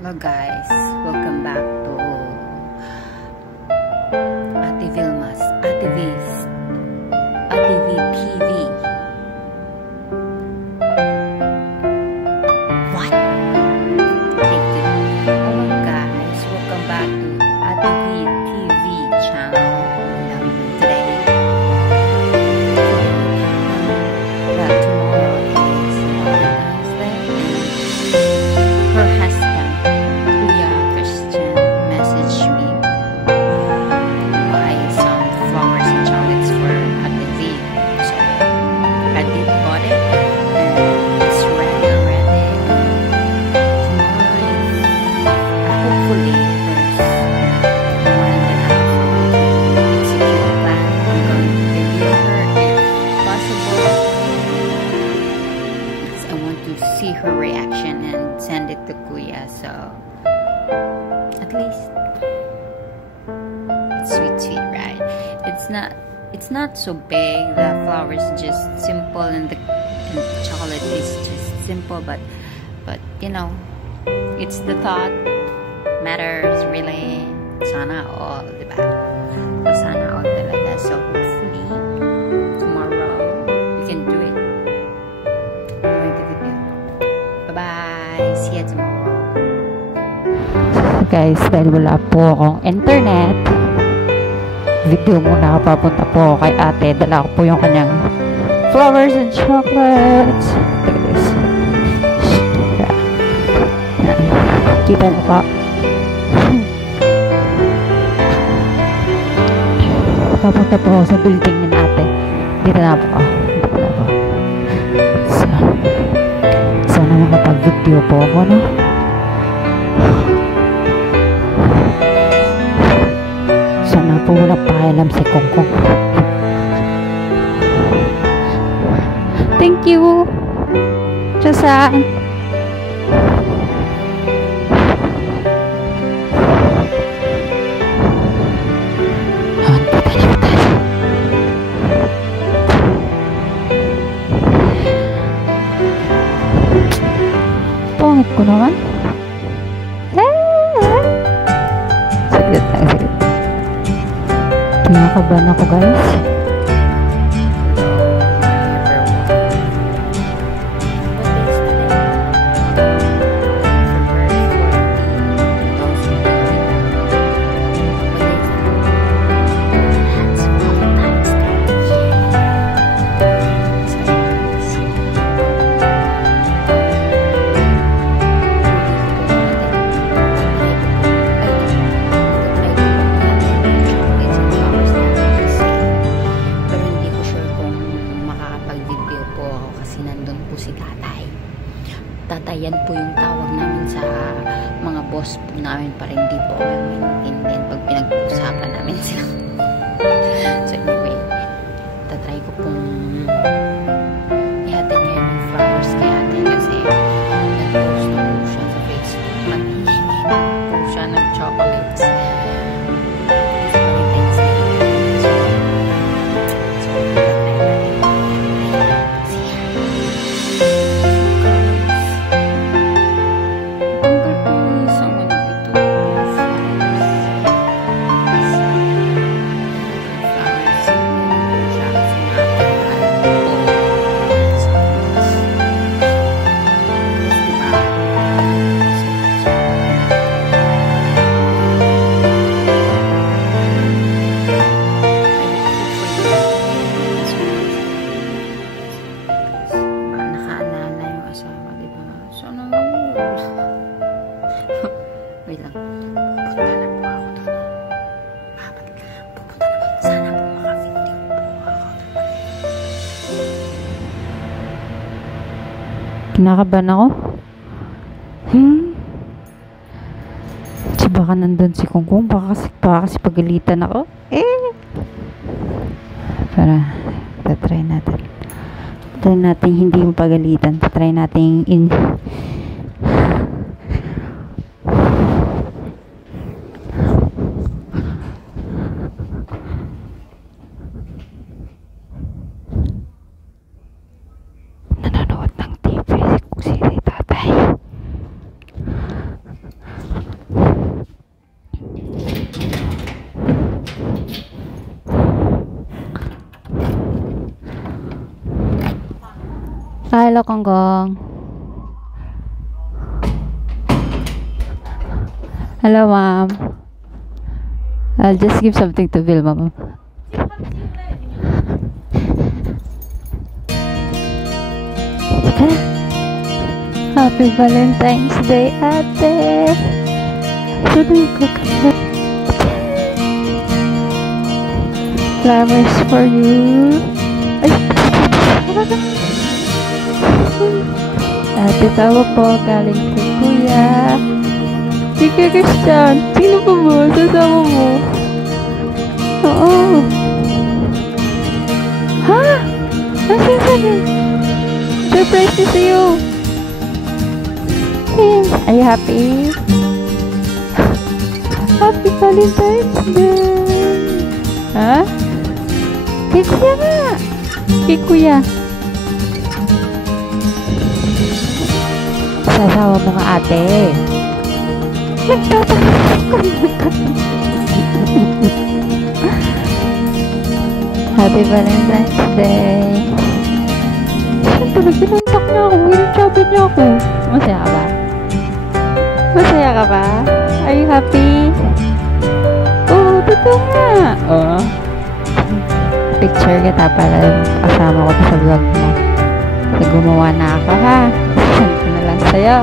Hello guys, welcome back to Atevhietv. What? Thank you. Hello guys, welcome back to Atevhietv channel. Today, well, tomorrow is Valentine's Day, and her husband, Christian, messaged me buy some flowers and chocolates for Atevhietv. So I did bought it and it's ready already. Tomorrow is hopefully there's more than enough to execute the plan. I'm going to video her if possible because I want to see her reaction and send it to Kuya. So at least it's sweet, right? It's not so big. The flower is just simple, and the chocolate is just simple, but you know, it's the thought matters really. Sana all, diba? So sana all talaga. So hopefully tomorrow we can do it. I'm going to video. Bye-bye. See you tomorrow. Guys, dahil wala po akong internet, video muna papunta po kay ate. Dala ko po yung kanyang flowers and chocolates. Look at this. Kita na po. Papunta po ako sa building ni ate. Dito na po. So, sana makapag-video po ako, no? Sana po wala pakialam si Kongkong. Thank you, Chasan. Pangit ko naman. Saglit lang, saglit. Kinakabahan ako, guys. Tatayan po yung tawag namin sa mga boss po namin para hindi po kami maintindihan pag pinag-uusapan namin sila. So anyway, tatry ko pong ihatid ngayon ng flowers kay ate kasi nag-post na po siya sa Facebook. Maghihingi na po siya ng chocolates. Wait lang. Pupunta na po ako doon. Pupunta naman. Sana po maka-video po ako. Kinakabahan ako? Baka nandun si Kongkong. Baka kasi pagalitan ako. Para, tatry natin. Tatry natin hindi yung pagalitan. Tatry natin nanonood ng TV si tatay. hello, Konggong. Hello, ma'am. I'll just give something to Bill, ma'am. Happy Valentine's Day, ate. Flowers for you. Ate, tawa po, galing kay Kuya. Sige, Christian. Sino pa mo? Sasama mo? Oo. Ha? Nasaan sabi? Surprise na sa'yo. Are you happy? Happy Valentine's Day. Ha? Kay Kuya nga. Kay Kuya. Sasawa mo nga, ate. Happy Valentine's Day. Siyempre, pinuntak niya ako. Winchabi niya ako. Masaya ka ba? Masaya ka ba? Are you happy? Oo, totoo nga. Oo. Picture kita pala. Kasama ko sa vlog mo. Gumawa na ako, ha? Send ko na lang sa'yo.